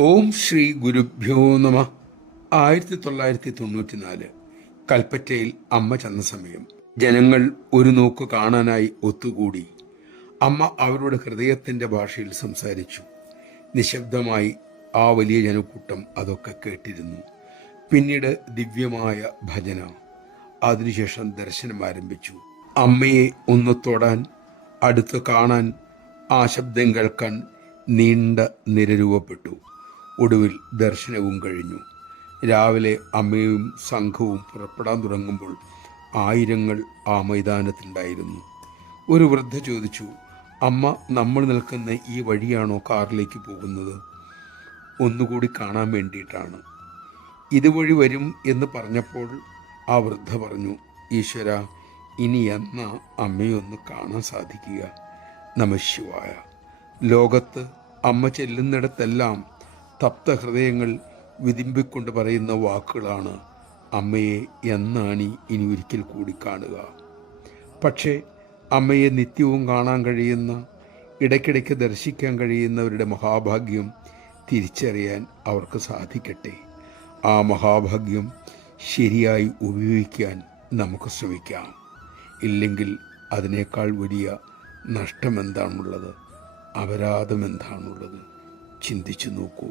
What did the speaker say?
ഓം ശ്രീ ഗുരുഭ്യോ നമ. 1994 കൽപ്പറ്റയിൽ അമ്മ ചെന്ന സമയം ജനങ്ങൾ ഒരു നോക്ക് കാണാനായി ഒത്തുകൂടി. അമ്മ അവരുടെ ഹൃദയത്തിന്റെ ഭാഷയിൽ സംസാരിച്ചു. നിശബ്ദമായി ആ വലിയ ജനക്കൂട്ടം അതൊക്കെ കേട്ടിരുന്നു. പിന്നീട് ദിവ്യമായ ഭജന, അതിനുശേഷം ദർശനം ആരംഭിച്ചു. അമ്മയെ ഒന്ന് തൊടാൻ, അടുത്ത് കാണാൻ, ആ ശബ്ദം കേൾക്കാൻ നീണ്ട നിര രൂപപ്പെട്ടു. ഒടുവിൽ ദർശനവും കഴിഞ്ഞു. രാവിലെ അമ്മയും സംഘവും പുറപ്പെടാൻ തുടങ്ങുമ്പോൾ ആയിരങ്ങൾ ആ മൈതാനത്തുണ്ടായിരുന്നു. ഒരു വൃദ്ധ ചോദിച്ചു, അമ്മ നമ്മൾ നിൽക്കുന്ന ഈ വഴിയാണോ കാറിലേക്ക് പോകുന്നത്? ഒന്നുകൂടി കാണാൻ വേണ്ടിയിട്ടാണ്. ഇതുവഴി വരും എന്ന് പറഞ്ഞപ്പോൾ ആ വൃദ്ധ പറഞ്ഞു, ഈശ്വര, ഇനി എന്നാ അമ്മയൊന്ന് കാണാൻ സാധിക്കുക? നമഃശിവായ. ലോകത്ത് അമ്മ ചെല്ലുന്നിടത്തെല്ലാം തപ്ത ഹൃദയങ്ങൾ വിതിമ്പിക്കൊണ്ട് പറയുന്ന വാക്കുകളാണ്, അമ്മയെ എന്നാണ് ഇനി ഒരിക്കൽ കൂടി കാണുക. പക്ഷേ അമ്മയെ നിത്യവും കാണാൻ കഴിയുന്ന, ഇടയ്ക്കിടയ്ക്ക് ദർശിക്കാൻ കഴിയുന്നവരുടെ മഹാഭാഗ്യം തിരിച്ചറിയാൻ അവർക്ക് സാധിക്കട്ടെ. ആ മഹാഭാഗ്യം ശരിയായി ഉപയോഗിക്കാൻ നമുക്ക് ശ്രമിക്കാം. ഇല്ലെങ്കിൽ അതിനേക്കാൾ വലിയ നഷ്ടമെന്താണുള്ളത്, അപരാധമെന്താണുള്ളത്? ചിന്തിച്ചു നോക്കൂ.